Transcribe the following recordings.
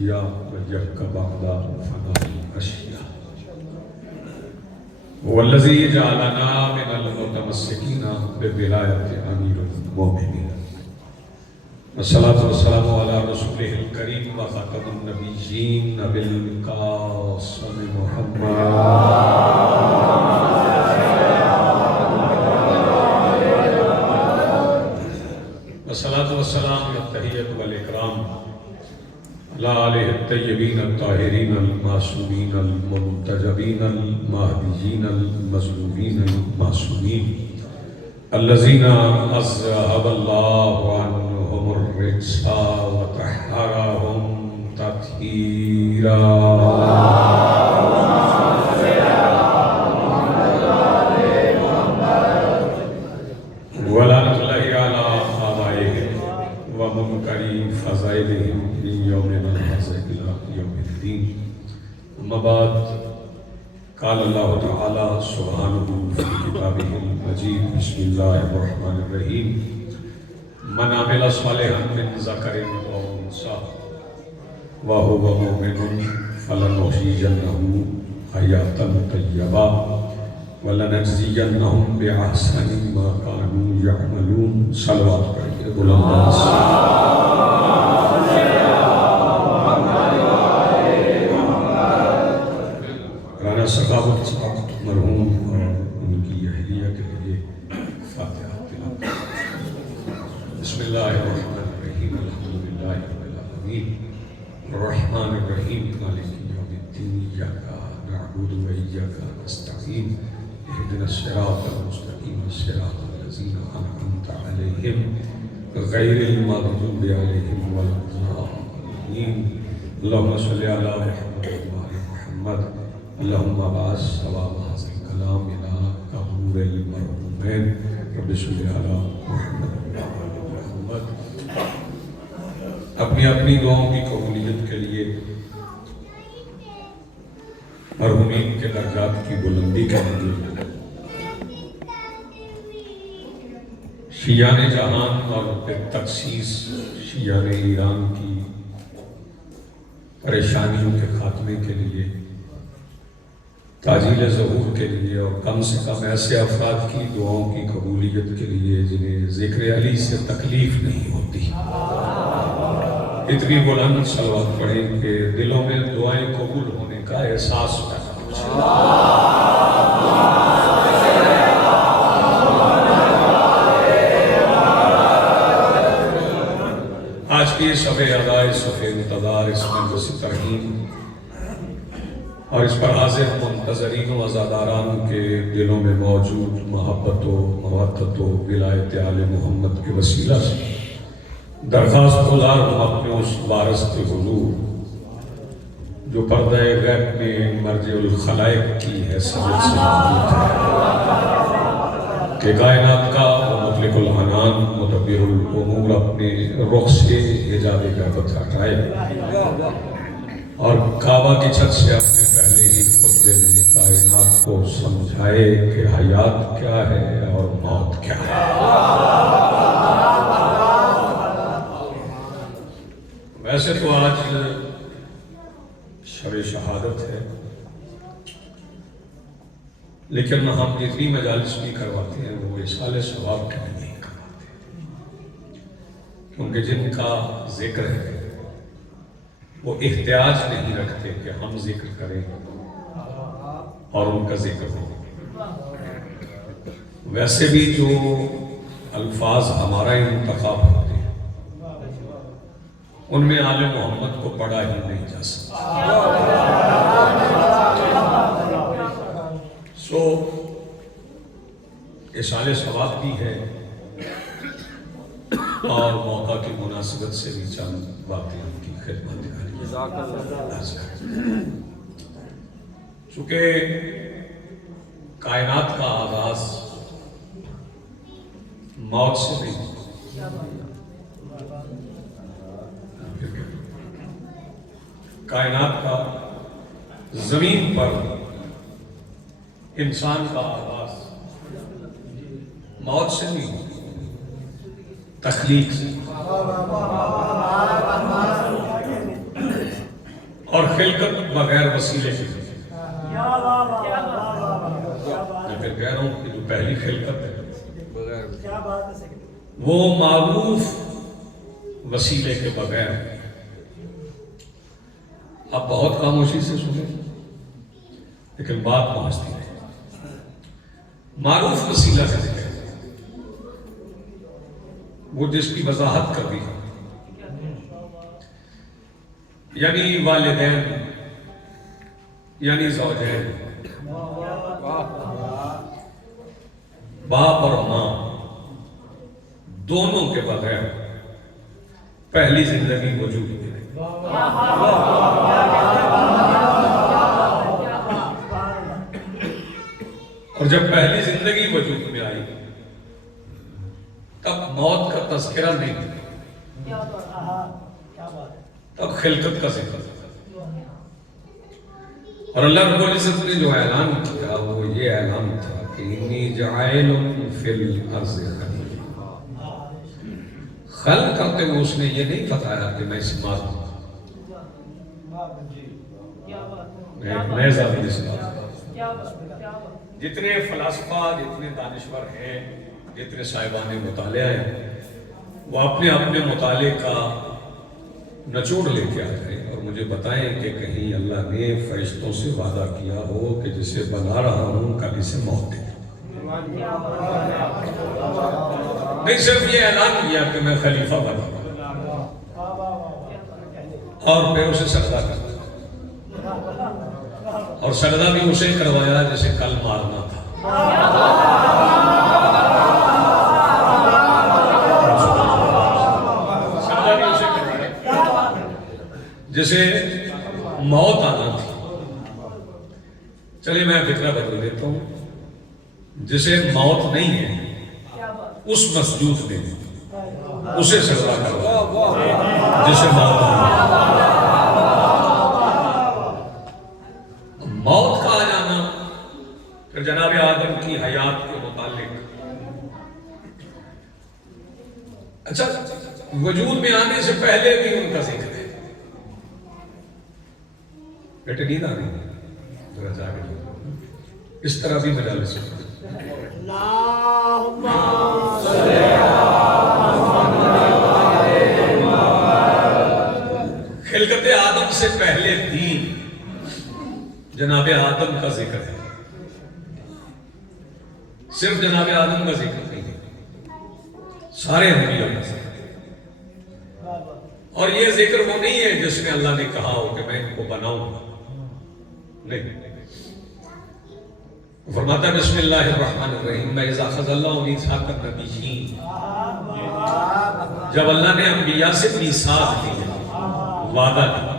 الأشياء week بعد فناء الأشياء هو الذي جعلنا من المتمسكين بولاية أمير المؤمنين والصلاة والسلام على رسوله الكريم وخاتم النبيين أبي القاسم محمد والصلاة والسلام والتحية والإكرام على آله الطيبين الطاهرين المعصومين المنتجبين المهديين المظلومين المعصومين الذين أذهب الله عنهم الرجس وطهرهم تطهيرا. ولعنة الله على آبائهم ومنكر فضائلهم من يومنا هذا إلى يوم الدين. أما بعد، قال الله تعالى سبحانه في كتابه المجيد بسم الله الرحمن الرحيم من عمل صالحا من ذكر أو أنثى وهو مؤمن فلنحيينه حياة طيبة ولنجزينهم بأحسن ما كانوا يعملون. صلوات پڑھیے بلند سے. رانا سخاوت مرحوم اور ان کی اہلیہ کے لیے فاتحہ تلاوت. بسم اللہ الرحمن الرحیم الحمدللہ رب العالمین الرحمن الرحیم مالک یوم الدین ایاک نعبد و ایاک نستعین اهدنا الصراط المستقیم صراط الذین انعمت علیہم غیر المغضوب علیہم ولا الضالین. اللهم صل علی محمد وعلی محمد. اللهم ابعث ثواب هذا الكلام الى قبور المرحومین. رب صل علی محمد وعلی محمد. اپنی اپنی دعاؤں کی قبولیت کے لیے مرحومین کے درجات کی بلندی کے لیے شیعان جہان اور تخصیص شیعان ایران کی پریشانیوں کے خاتمے کے لیے تعجیل ظہور کے لیے اور کم سے کم ایسے افراد کی دعاؤں کی قبولیت کے لیے جنہیں ذکر علی سے تکلیف نہیں ہوتی، اتنی بلند صلوات پڑھیں کہ دلوں میں دعائیں قبول ہونے کا احساس پیدا ہو جائے. آج کی شب ادائے صف انتظار اس مجلس ترحیم اور اس پر حاضر منتظرین و عزاداران کے دلوں میں موجود محبت و مودت و ولایت آل محمد کے وسیلہ سے درخواست گزار ہوں اپنے اس وارث کے حضور جو پردہ غیب میں مرجع الخلائق کی حیثیت سے موجود ہے کہ کائنات کا مطلق العنان مدبر الامور اپنے رخ سے حجاب غیبت ہٹائے اور کعبہ کی چھت سے اپنے پہلے ہی خطبے میں کائنات کو سمجھائے کہ حیات کیا ہے اور موت کیا ہے. ویسے تو آج شب شہادت ہے، لیکن ہم جتنی مجالس بھی کرواتے ہیں وہ اصال ثواب کے لیے نہیں کرواتے، کیونکہ جن کا ذکر ہے وہ احتیاج نہیں رکھتے کہ ہم ذکر کریں اور ان کا ذکر ہو. ویسے بھی جو الفاظ ہمارا انتخاب ہوتے ہیں ان میں آل محمد کو پڑھا ہی نہیں جا سکتا. اصال ثواب بھی ہے اور موقع کی مناسبت سے بھی چند باتیں ان کی خدمت کر. چونکہ کائنات کا آغاز موت سے نہیں، کائنات کا زمین پر انسان کا آغاز موت سے نہیں، تخلیق سے. اور خلقت بغیر وسیلے کی. میں پھر کہہ رہا ہوں کہ جو پہلی خلقت ہے وہ معروف وسیلے کے بغیر. آپ بہت خاموشی سے سنیں لیکن بات پہنچتی ہے. معروف وسیلہ کا ذکر ہے وہ جس کی وضاحت کر دی یعنی والدین یعنی زوجین باپ اور ماں دونوں کے بغیر پہلی زندگی وجود میں نہیں. اور جب پہلی زندگی وجود میں آئی تب موت کا تذکرہ نہیں تھا, تب خلقت کا ذکر. اور اللہ رب العزت نے جو اعلان کیا وہ یہ اعلان تھا کہ انی جاعل فی الارض خلیفہ. خلق کرتے ہوئے اس نے یہ نہیں بتایا کہ میں اس بات میں ایک نئے ذاتی اس بات. جتنے فلاسفہ جتنے دانشور ہیں جتنے صاحبان مطالعہ ہیں وہ اپنے اپنے مطالعے کا نچوڑ لے کے آ جائیں اور مجھے بتائیں کہ کہیں اللہ نے فرشتوں سے وعدہ کیا ہو کہ جسے بنا رہا ہوں کل اسے موت دے. نہیں صرف یہ اعلان کیا کہ میں خلیفہ بنا اور پھر اسے سجدہ کرتا اور سجدہ بھی اسے کروایا جسے کل مارنا تھا. سجدہ بھی اسے کروایا جسے موت آنا تھی. چلیے میں فکرہ بدل دیتا ہوں. جسے موت نہیں ہے اس مسجود نے اسے سجدہ کروایا جسے موت آنا. موت کا آ جانا پھر جناب آدم کی حیات کے متعلق. اچھا وجود میں آنے سے پہلے بھی ان کا ذکر ہے. بیٹے نیند آ رہی ذرا جا کے اس طرح بھی مجالس خلقت آدم سے پہلے دین جناب آدم کا ذکر ہے. صرف جناب آدم کا ذکر نہیں ہے سارے انبیاء کا ذکر. اور یہ ذکر وہ نہیں ہے جس میں اللہ نے کہا ہو کہ میں ان کو بناؤں گا. نہیں, فرماتا بسم اللہ الرحمن الرحیم وَإِذَا أَخَذَ اللَّهُ مِيثَاقَ النَّبِيِّينَ. جب اللہ نے انبیاء سے میثاق لیا وعدہ لیا.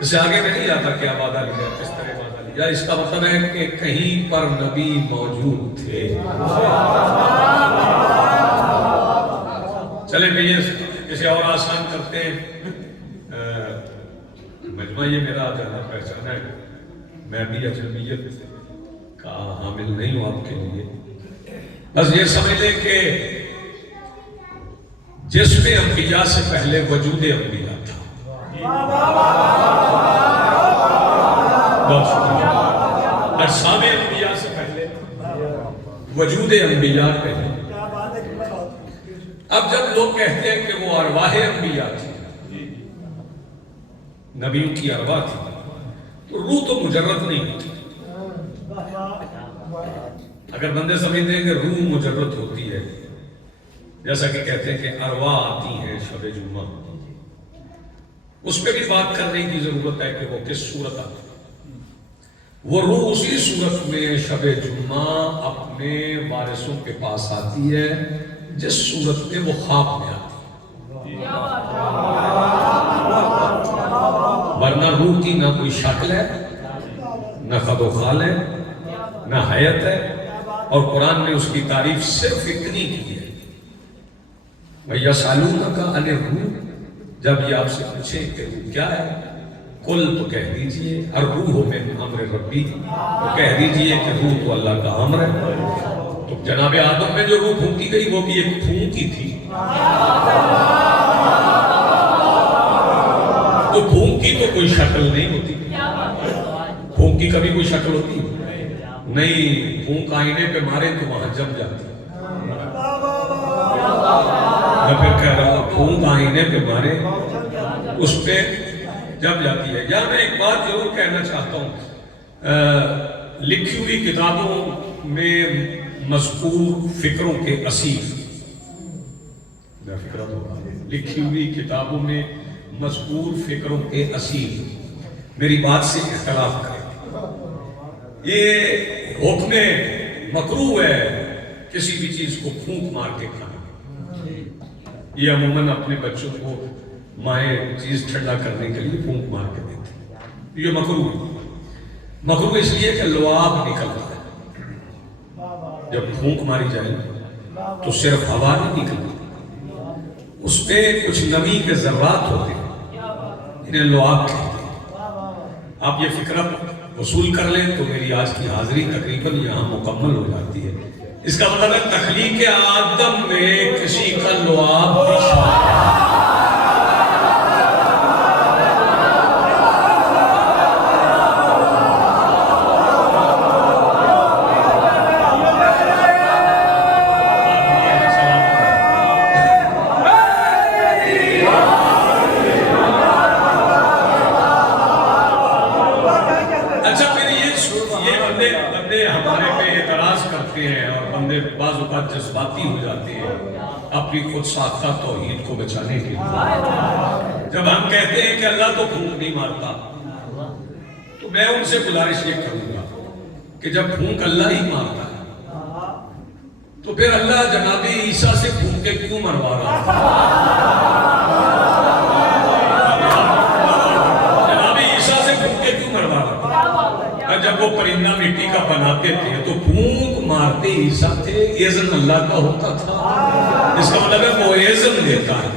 اس سے آگے میں نہیں جاتا کیا وعدہ لیا کس طرح وعدہ لیا. اس کا مطلب ہے کہ کہیں پر نبی موجود تھے. چلیں میں یہ اسے اور آسان کرتے ہیں. مجمع یہ میرا جانا پہچان ہے. میں بھی اجنبیت کا حامل نہیں ہوں آپ کے لیے. بس یہ سمجھ لیں کہ جس میں انبیاء سے پہلے وجود انبیاء تھا. اجسام انبیاء سے پہلے وجود انبیاء پہلے. اب جب لوگ کہتے ہیں کہ وہ ارواح انبیاء تھی نبیوں کی ارواح تھی تو روح تو مجرد نہیں ہوتی. اگر بندے سمجھتے ہیں کہ روح مجرد ہوتی ہے جیسا کہ کہتے ہیں کہ ارواح آتی ہیں شب جمعہ, اس پہ بھی بات کرنے کی ضرورت ہے کہ وہ کس صورت آتی ہے. وہ روح اسی صورت میں شب جمعہ اپنے وارثوں کے پاس آتی ہے جس صورت میں وہ خواب میں آتی ہے. ورنہ روح کی نہ کوئی شکل ہے نہ خد و خال ہے نہ حیت ہے. اور قرآن نے اس کی تعریف صرف اتنی کی ہے وَيَسْأَلُونَكَ عَنِ الرُّوحِ. جب یہ آپ سے پوچھیں کہ روح کیا ہے کل تو کہہ دیجئے الروح من امر ربی, تو کہہ دیجئے کہ روح تو اللہ کا امر ہے. تو جناب آدم میں جو روح پھونکی گئی وہ بھی ایک پھونکی تھی. تو بھونک کی تو کوئی شکل نہیں ہوتی، بھونک کی کبھی کوئی شکل ہوتی نہیں، بھونک آئینے پہ مارے تو وہاں جم جاتی ہے۔ میں پھر کہہ رہا ہوں بھونک آئینے پہ مارے اس پہ جم جاتی ہے۔ یا میں ایک بات ضرور کہنا چاہتا ہوں، لکھی ہوئی کتابوں میں مذکور فکروں کے اسیر، لکھی ہوئی کتابوں میں مذکور فکروں کے اسیر میری بات سے اختلاف کریں۔ یہ حکم مکروہ ہے کسی بھی چیز کو پھونک مار کے کھانا، یہ عموماً اپنے بچوں کو مائیں چیز ٹھنڈا کرنے کے لیے پھونک مار کے دیتے ہیں، یہ مکروہ ہے۔ مکروہ اس لیے کہ لعاب نکلتا ہے، جب پھونک ماری جائے تو صرف ہوا نہیں نکلتی، اس پہ کچھ نمی کے ذرات ہوتے ہیں، انہیں لعاب کہتے ہیں۔ آپ یہ فکرہ وصول کر لیں تو میری آج کی حاضری تقریباً یہاں مکمل ہو جاتی ہے۔ اس کا مطلب ہے تخلیق آدم میں کسی کا لعاب بھی شامل ہے۔ بعض اوقات جذباتی ہو جاتے ہیں اپنی خود ساختہ توحید کو بچانے کے لیے۔ جب ہم کہتے ہیں کہ اللہ تو پھونک نہیں مارتا، تو میں ان سے گزارش یہ کروں گا کہ جب پھونک اللہ ہی مارتا ہے تو پھر اللہ جناب عیسیٰ سے پھونکے کیوں مروا رہا ہے؟ جناب عیسیٰ سے پھونکے کیوں مروا رہا ہے؟ جب وہ پرندہ مٹی کا بناتے تھے تو پھونک مارتے عیسیٰ تھے، اذن اللہ کا ہوتا تھا۔ اس کا مطلب ہے وہ اذن دیتا ہے،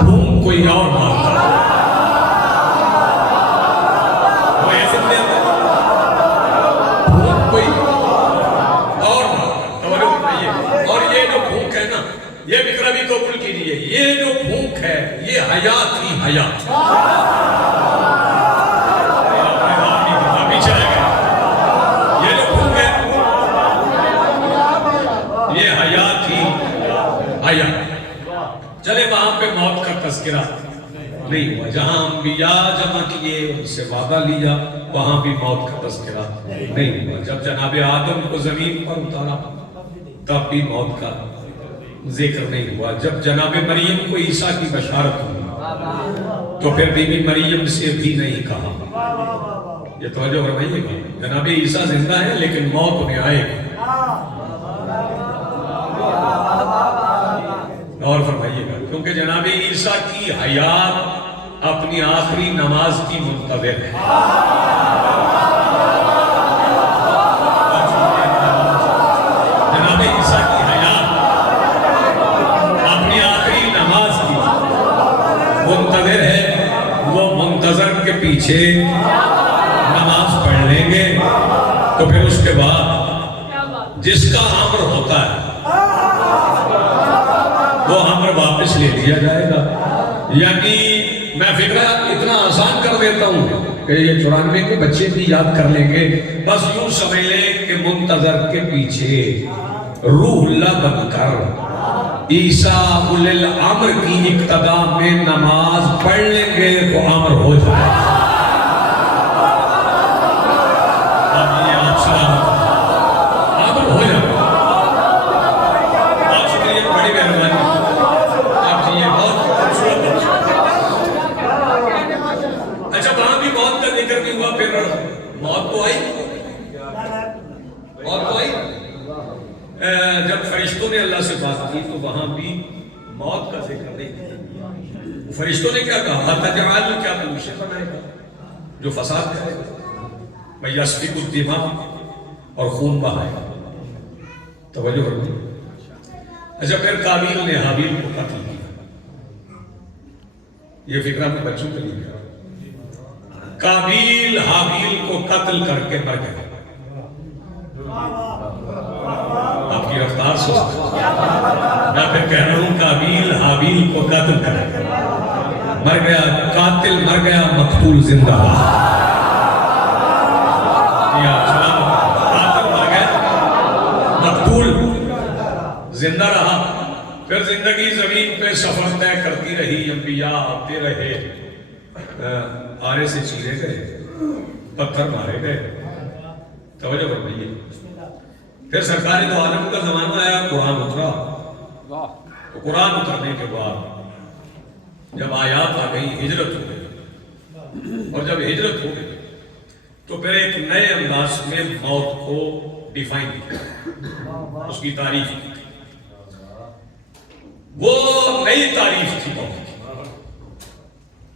پھونک کوئی اور مارتا ہے، وہ اذن دیتا ہے، پھونک کوئی اور مارتا ہے۔ اور یہ جو پھونک ہے نا، یہ فکرہ بھی قبول کیجیے، یہ جو پھونک ہے یہ حیات ہی حیات ہے۔ چلے وہاں پہ موت کا تذکرہ نہیں ہوا، جہاں انبیاء جمع کیے ان سے وعدہ لیا وہاں بھی موت کا تذکرہ نہیں ہوا۔ جب جناب آدم کو زمین پر اتارا تب بھی موت کا ذکر نہیں ہوا۔ جب جناب مریم کو عیسیٰ کی بشارت ہوئی تو پھر بی بی مریم سے بھی نہیں کہا۔ یہ توجہ فرمائیے گا، جناب عیسیٰ زندہ ہے لیکن موت انہیں آئے گی۔ اور فرمائیے گا، کیونکہ جناب عیسیٰ کی حیات اپنی آخری نماز کی منتظر ہے۔ جناب عیسیٰ کی حیات اپنی آخری نماز کی منتظر ہے، وہ منتظر کے پیچھے نماز پڑھ لیں گے تو پھر اس کے بعد جس کا امر ہوتا ہے وہ امر واپس لے لیا جائے گا۔ یعنی میں فکرہ اتنا آسان کر دیتا ہوں کہ یہ 94 کے بچے بھی یاد کر لیں گے، بس یوں سمجھ لیں کہ منتظر کے پیچھے روح اللہ بن کر عیسیٰ اولی الامر کی اقتدا میں نماز پڑھ لیں گے تو امر ہو جائے گا۔ اب یہ آپ سلام امر ہو جائے گا۔ آپ شکریہ، بڑی مہربانی۔ اچھا وہاں بھی موت کا ذکر نہیں ہوا، پھر موت تو آئی، موت تو آئی۔ جب فرشتوں نے اللہ سے بات کی تو وہاں بھی موت کا ذکر نہیں کیا۔ فرشتوں نے کیا کہا؟ تجعل، کیا تو اسے بنائے گا جو فساد کرے گا، وَيَسْفِكُ الدِّمَاءَ، اور خون بہائے گا۔ توجہ کرو۔ اچھا پھر قابیل نے حابیل کو قتل کیا، یہ فکرہ میں بچوں کے لیے کیا؟ قابیل حابیل کو قتل کر کے مر گیا۔ آپ کی رفتار سست ہے، میں پھر کہہ رہا ہوں قابیل حابیل کو قتل کر کے، مر گیا قاتل، مر گیا مقتول زندہ رہا. قاتل مر گیا مقتول زندہ رہا. پھر زندگی زمین پہ سفر طے کرتی رہی، انبیاء آتے رہے، آرے سے چیرے گئے، پتھر مارے گئے. توجہ فرمائیے. پھر سرکار دو عالم کا زمانہ آیا، قرآن اترا. تو قرآن اترنے کے بعد جب آیات آ گئی، ہجرت ہو گئی. اور جب ہجرت ہو گئی تو پھر ایک نئے انداز میں موت کو ڈیفائن کیا، اس کی تعریف کی. وہ نئی تعریف تھی موت کی.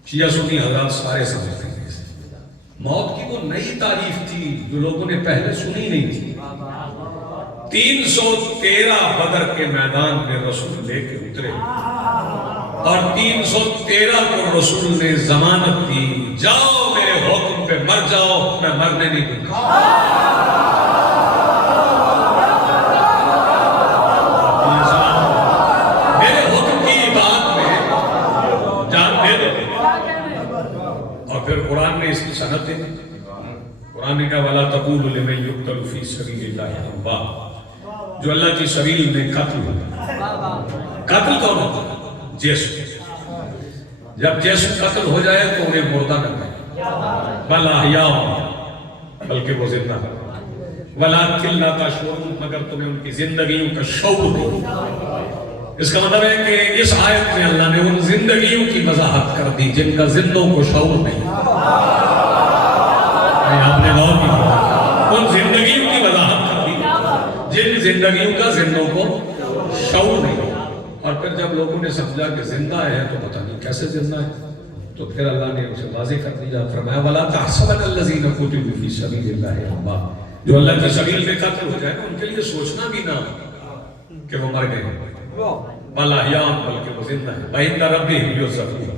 شیعہ سنی حضرات سارے سمجھتے ہیں موت کی وہ نئی تعریف تھی جو لوگوں نے پہلے سنی نہیں تھی. 313 بدر کے میدان میں رسول لے کے اترے اور 313 کو رسول نے ضمانت دی، جاؤ میرے حکم پہ مر جاؤ، میں مرنے نہیں دوں گا. میرے حکم کی بات میں جان دے دو. اور پھر قرآن نے اس کی سند دی. قرآن نے کہا وَلَا تَقُولُوا لِمَن يُقْتَلُ فِي سَبِيلِ اللَّهِ أَمْوَاتٌ، جو اللہ کی سبیل میں قتل ہوتا. قتل کون ہوتا ہے؟ جسم. جب جسم قتل ہو جائے تو انہیں مردہ نہ کہیں، بل احیاء، بلکہ وہ زندہ ہے. وَلَٰكِن لَا تَشْعُرُونَ، مگر تمہیں ان کی زندگیوں کا شعور نہیں. اس کا مطلب ہے کہ اس آیت میں اللہ نے ان زندگیوں کی وضاحت کر دی جن کا زندوں کو شعور نہیں. آپ نے غور کی ان زندگیوں کی وضاحت کر دی جن زندگیوں کا زندوں کو شعور نہیں. اور پھر جب لوگوں نے سمجھا کہ زندہ ہے تو پتہ نہیں کیسے زندہ ہے، تو پھر اللہ نے اسے واضح کر دیا. فرمایا وَلَا تَحْسَبَنَّ الَّذِينَ قُتِلُوا فِي سَبِيلِ اللَّهِ أَمْوَاتٌ، جو اللہ کی سبیل میں قتل ہو جائے نا ان کے لیے سوچنا بھی نہ کہ وہ مر گئے، بل احیاء، بلکہ وہ زندہ ہے. وَعِندَ رَبِّهِمْ يُرْزَقُونَ،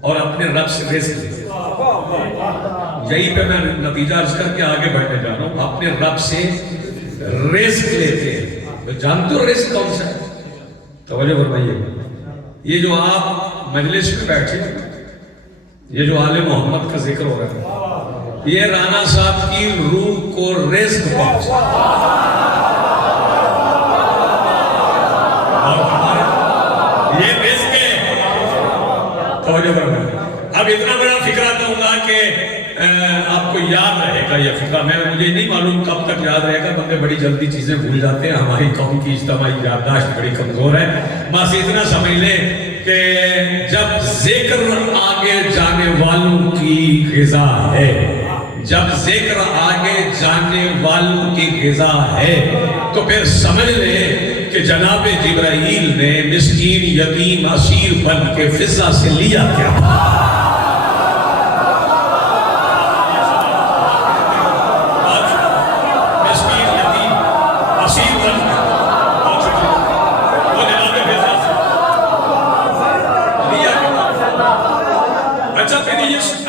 اور اپنے رب سے رزق لیتے. یہی پہ میں نتیجہ عرض کر کے آگے بڑھنے جا رہا ہوں. اپنے رب سے رزق لیتے ہیں. جانتے ہو رزق کون سا ہے؟ توجہ فرمائیے. یہ جو آپ مجلس میں بیٹھے، یہ جو آل محمد کا ذکر ہو رہا ہے، یہ رانا صاحب کی روح کو رزق پہنچا. یہ رزق ہے. توجہ فرمائیے. اب اتنا بڑا فکرہ دوں گا کہ آپ کو یاد رہے گا یہ فکرہ. مجھے نہیں معلوم کب تک یاد رہے گا، بندے بڑی جلدی چیزیں بھول جاتے ہیں. ہماری قوم کی اجتماعی یادداشت بڑی کمزور ہے. بس اتنا سمجھ لیں کہ جب ذکر آگے جانے والوں کی غذا ہے، جب ذکر آگے جانے والوں کی غذا ہے تو پھر سمجھ لیں کہ جناب جبرائیل نے مسکین یتیم اسیر بن کے فضا سے لیا کیا.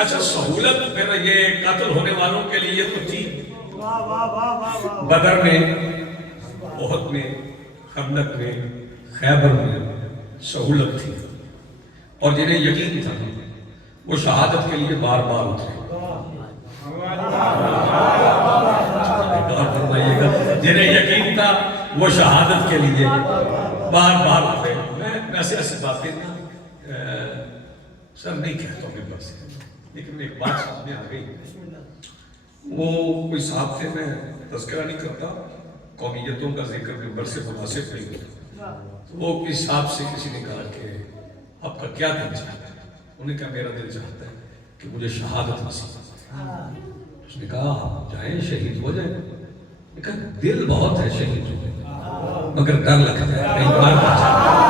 اچھا سہولت پھر یہ قتل ہونے والوں کے لیے تو تھی. بدر میں، احد میں، خندق میں، خیبر میں سہولت تھی. اور جنہیں یقین تھا وہ شہادت کے لیے بار بار اترے. جنہیں یقین تھا وہ شہادت کے لیے بار بار اترے. میں ایسے ایسی باتیں سر نہیں کہتا ہوں بس، لیکن ایک بات سامنے آ گئی. وہ کوئی صاحب تھے، میں تذکرہ نہیں کرتا، قومیتوں کا ذکر ممبر سے مناسب نہیں ہوتا. وہ کس صاحب سے کسی نے کہا کہ آپ کا کیا دل چاہتا ہے؟ انہوں نے کہا میرا دل چاہتا ہے کہ مجھے شہادت نصیب ہو. اس نے کہا آپ جائیں شہید ہو جائیں. میں کہا دل بہت ہے شہید ہو جائیں مگر ڈر لگتا ہے کہیں مر نہ جائے.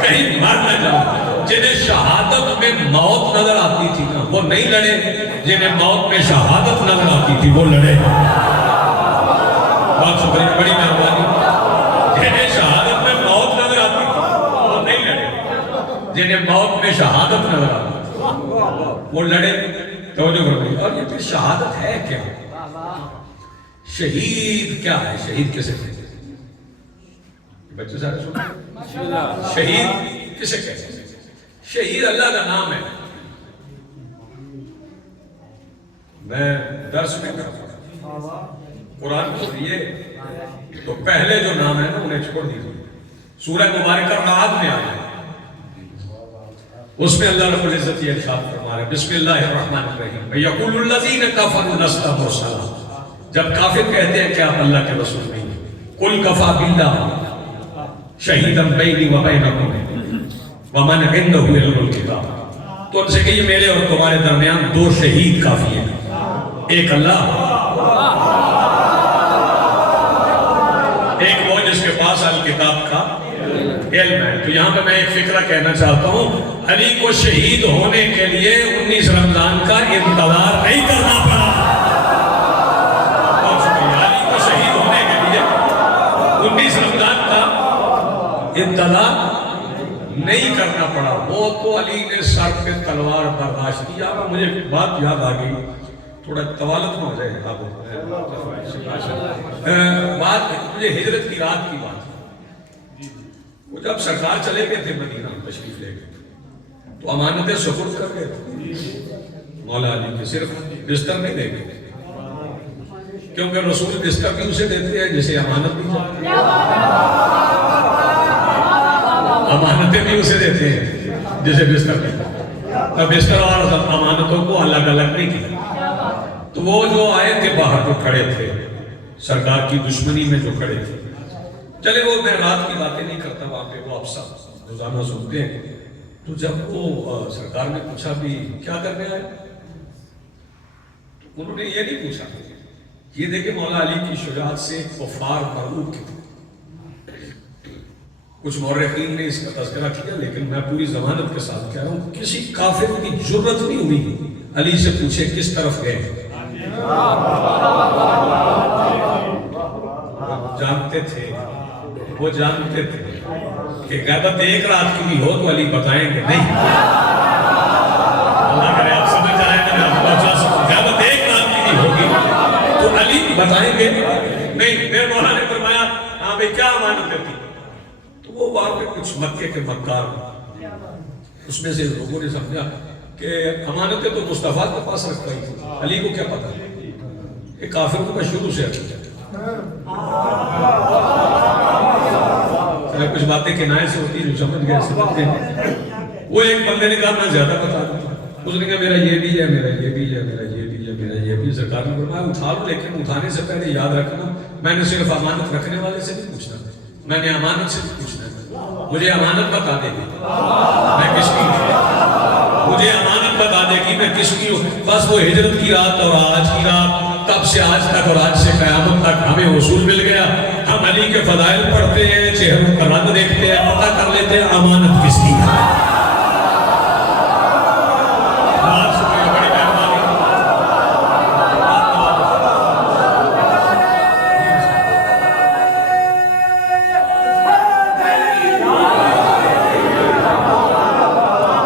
کہیں مر نہ جائے. جنہیں شہادت میں موت نظر آتی تھی نا وہ نہیں لڑے، جنہیں موت میں شہادت نظر آتی تھی وہ لڑے. بات شکریہ، بڑی مہربانی. جنہیں شہادت میں موت نظر آتی تھی وہ نہیں لڑے، جنہیں موت میں شہادت نظر آتی تھی وہ لڑے. توجہ فرمائیے. اور یہ پھر شہادت ہے کیا؟ شہید کیا ہے؟ شہید کیسے کہتے ہیں؟ بچے سارے سنتے؟ شہید کسے کہتے ہیں؟ شہید اللہ کا نام ہے. میں درس میں کرتا ہوں قرآن پڑھیے تو پہلے جو نام ہے نا انہیں چھوڑ دیجیے. سورہ مبارکہ رعد میں آیا اس میں اللہ رب العزت یہ ارشاد فرما رہے ہیں بسم اللہ الرحمن الرحیم یقول الذین کفروا لست مرسلا. جب کافر کہتے ہیں کہ آپ اللہ کے رسول نہیں ہیں. قل کفی باللہ شہیدا بینی و بینکم ومن عنده علم الکتاب. تو ان سے کہیے میرے اور تمہارے درمیان دو شہید کافی ہیں. ایک اللہ، ایک وہ جس کے پاس الکتاب کا علم ہے. تو یہاں پہ میں ایک فکرہ کہنا چاہتا ہوں. علی کو شہید ہونے کے لیے 19 رمضان کا انتظار نہیں کرنا پڑا. بہت شکریہ. علی کو شہید ہونے کے لیے 19 رمضان کا انتظار نہیں کرنا پڑا. وہ تو علی نے سر پہ تلوار برداشت کیا. مجھے بات یاد آ گئی، تھوڑا طوالت میں ہو جائے گا. بات مجھے ہجرت کی رات کی بات. وہ جب سرکار چلے گئے تھے مدینہ تشریف لے گئے تو امانتیں سپرد کر گئے مولا علی کے. صرف بستر نہیں دے گئے کیونکہ رسول بستر بھی اسے دیتے ہیں جسے امانت بھی جاتی ہے، امانتیں بھی اسے دیتے ہیں جسے بستر بھی. بستر اور امانتوں کو الگ الگ نہیں کیا. تو وہ جو آئے تھے باہر جو کھڑے تھے سرکار کی دشمنی میں جو کھڑے تھے، چلے وہ میں رات کی باتیں نہیں کرتا، وہاں پہ وہ افسر روزانہ سنتے ہیں. تو جب وہ سرکار نے پوچھا بھی کیا کرنے آئے تو انہوں نے یہ نہیں پوچھا. یہ دیکھیں مولا علی کی شجاعت سے کفار مرعوب تھے. کچھ مورخین نے اس کا تذکرہ کیا لیکن میں پوری ضمانت کے ساتھ کہہ رہا ہوں کسی کافر کی جرت نہیں ہوئی علی سے پوچھے کس طرف گئے. جانتے تھے، وہ جانتے تھے کہ غیبت ایک رات کی بھی ہو تو علی بتائیں گے نہیں. اللہ کرے آپ سمجھ جائیں گے. غیبت ایک رات کی بھی ہوگی تو علی بتائیں گے نہیں. میرے مولا نے فرمایا ہاں بھائی کیا امانت تھی. تو وہ وہاں پہ کچھ مکے کے مکار اس میں سے لوگوں نے سمجھا کہ امانتیں تو مصطفیٰ کے پاس رکھتا ہی تھی، علی کو کیا پتا. یہ کافروں کا شروع سے عقیدہ ہے. کچھ باتیں کنایے سے ہوتی جو سمجھ گئے سمجھتے ہیں. وہ ایک بندے نے کہا میں زیادہ بتا دوں. اس نے کہا میرا یہ بھی ہے، میرا یہ بھی ہے، میرا یہ بھی ہے، میرا یہ بھی. سرکار نے فرمایا اٹھا لو لیکن اٹھانے سے پہلے یاد رکھنا میں نے صرف امانت رکھنے والے سے نہیں پوچھنا، میں نے امانت سے بھی پوچھنا ہے. مجھے امانت بتا دے گی میں کس کی ہوں. مجھے امانت بتا دے گی میں کس کی ہوں. بس وہ ہجرت کی رات اور آج کی رات، تب سے آج تک اور آج سے قیامت تک ہمیں اصول مل گیا. ہم علی کے فضائل پڑھتے ہیں، چہروں کا رنگ دیکھتے ہیں، پتہ کر لیتے ہیں امانت کس کی ہے. بڑی مہربانی.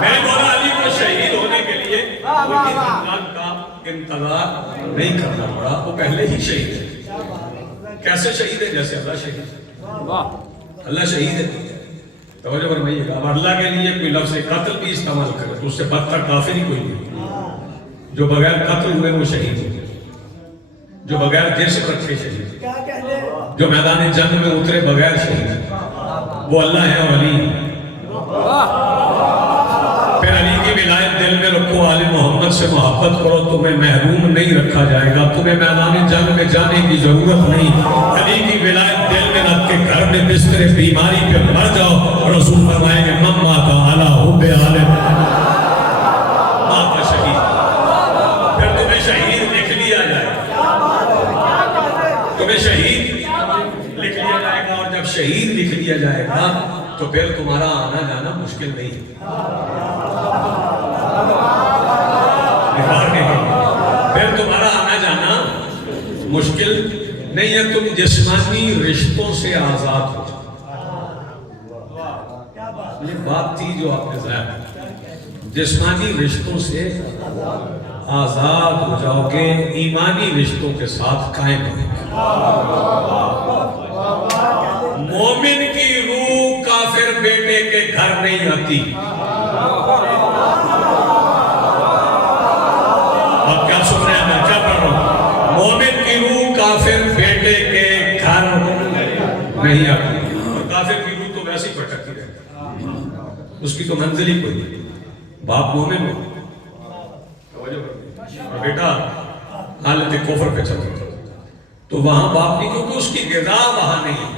میرے مولا علی کو شہید ہونے کے لیے انتظار نہیں کرنا پڑا. وہ پہلے ہی شہید ہے. کیسے شہید ہے؟ جیسے اللہ شہید ہے. اللہ شہید ہے. توجہ فرمائیے گا. اب اللہ کے لیے کوئی لفظ قتل بھی استعمال کرے تو اس سے بدتر کافر ہی کوئی نہیں. جو بغیر قتل ہوئے وہ شہید ہے، جو بغیر جسم رکھے شہید، جو میدان جنگ میں اترے بغیر شہید، وہ اللہ ہے اور علی ہے. پھر علی کی ولایت دل میں رکھو، آل محمد سے محبت کرو، تمہیں محروم نہیں رکھا جائے گا. تمہیں میدان جنگ میں جانے کی ضرورت نہیں. علی کی ولایت دل میں رکھ کے گھر میں بستر بیماری پہ مر جاؤ. رسول فرمائیں گے مما کا اعلیٰ حب عالم ماں کا شہید. پھر تمہیں شہید لکھ لیا جائے گا. تمہیں شہید لکھ لیا جائے گا. اور جب شہید لکھ لیا جائے گا تو پھر تمہارا آنا جانا مشکل نہیں. پھر تمہارا آنا جانا مشکل نہیں ہے. تم جسمانی رشتوں سے آزاد ہو. یہ بات تھی جو آپ نے ذہن، جسمانی رشتوں سے آزاد ہو جاؤ گے، ایمانی رشتوں کے ساتھ قائم رہو گے. مومن کی کافر بیٹے کے گھر نہیں آتی. اب کیا سن رہے ہیں, میں کیا پڑھ رہا ہوں؟ مومن کی روح کافر بیٹے کے گھر نہیں آتی. اور کافر کی روح تو ویسے ہی بھٹکتی رہتی, اس کی تو منزل ہی کوئی نہیں. باپ مومن ہو اور بیٹا حالت کفر پہ چل رہا تو وہاں باپ نہیں, کیونکہ اس کی غذا وہاں نہیں ہے.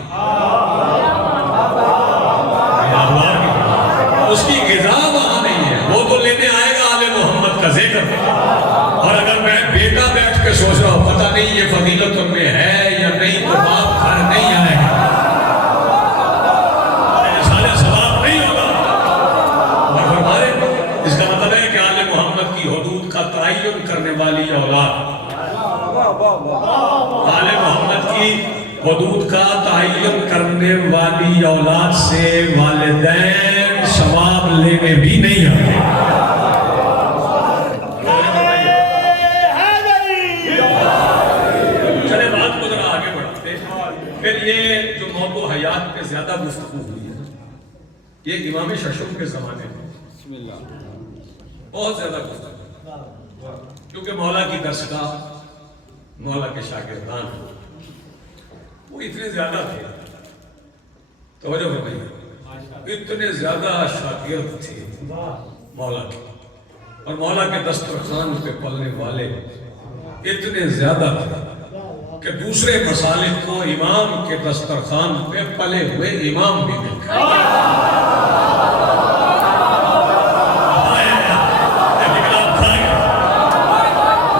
اس کی غذا وہاں نہیں ہے. وہ تو لینے آئے گا آل محمد کا ذکر. اور اگر میں بیٹا بیٹھ کے سوچ رہا ہوں پتہ نہیں یہ فضیلت ان میں ہے یا نہیں, تو باپ گھر نہیں آئے گا, سارے ثواب نہیں ہوگا. اور ہمارے اس کا مطلب ہے کہ آل محمد کی حدود کا تعین کرنے والی اولاد, آل محمد کی حدود کا تعین کرنے والی اولاد سے والدین ثواب لینے بھی نہیں آتے. چلے بات کو ذرا آگے بڑھتے. پھر یہ جو موت و حیات پہ زیادہ گفتگو ہوئی ہے, یہ امام ششم کے زمانے میں بہت زیادہ گفتگو, کیونکہ مولا کی درسگاہ, مولا کے شاگردان وہ اتنے زیادہ تھے, توجہ فرمائیے, اتنے زیادہ شاگرد تھے مولا کے, اور مولا کے دسترخوان پہ پلنے والے اتنے زیادہ تھے کہ دوسرے مسالک کو امام کے دسترخوان پہ پلے ہوئے امام بھی مل گئے.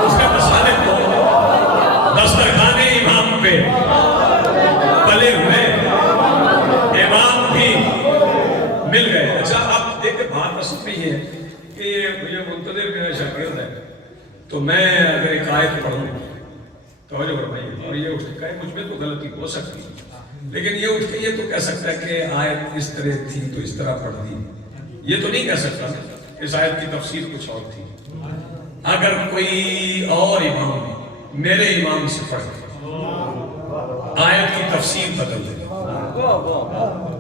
دوسرے مسالک کو دسترخوان امام پہ پلے ہوئے امام بھی مل گئے. اچھا اب ایک بات اصل میں یہ ہے کہ مجھے منتظر میرا شاگرد ہے, تو میں اگر ایک آیت پڑھوں, توجہ فرمائیے, اور یہ اٹھ کے کہے مجھ میں تو غلطی ہو سکتی ہے, لیکن یہ اٹھ کے یہ تو کہہ سکتا ہے کہ آیت اس طرح تھی تو اس طرح پڑھ دی, یہ تو نہیں کہہ سکتا اس آیت کی تفسیر کچھ اور تھی. اگر کوئی اور امام میرے امام سے پڑھ آیت کی تفسیر بدل دے,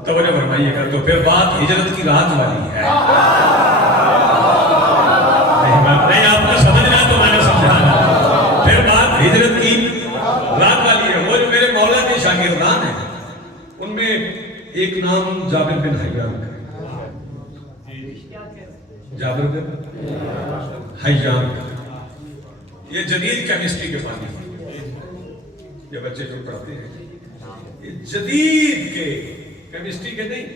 توجہ فرمائیے گا, تو پھر بات ہجرت کی رات والی ہے. نہیں آپ کو سمجھنا تو میں نے سمجھانا, پھر بات ہجرت کی رات والی ہے. وہ جو میرے مولا کے شاگردان ہیں ان میں ایک نام جابر بن حیان کا, جابر بن حیان کا, یہ جدید کیمسٹری کے پانی, یہ بچے جو پڑھتے ہیں یہ جدید کے کیمسٹری کے نہیں,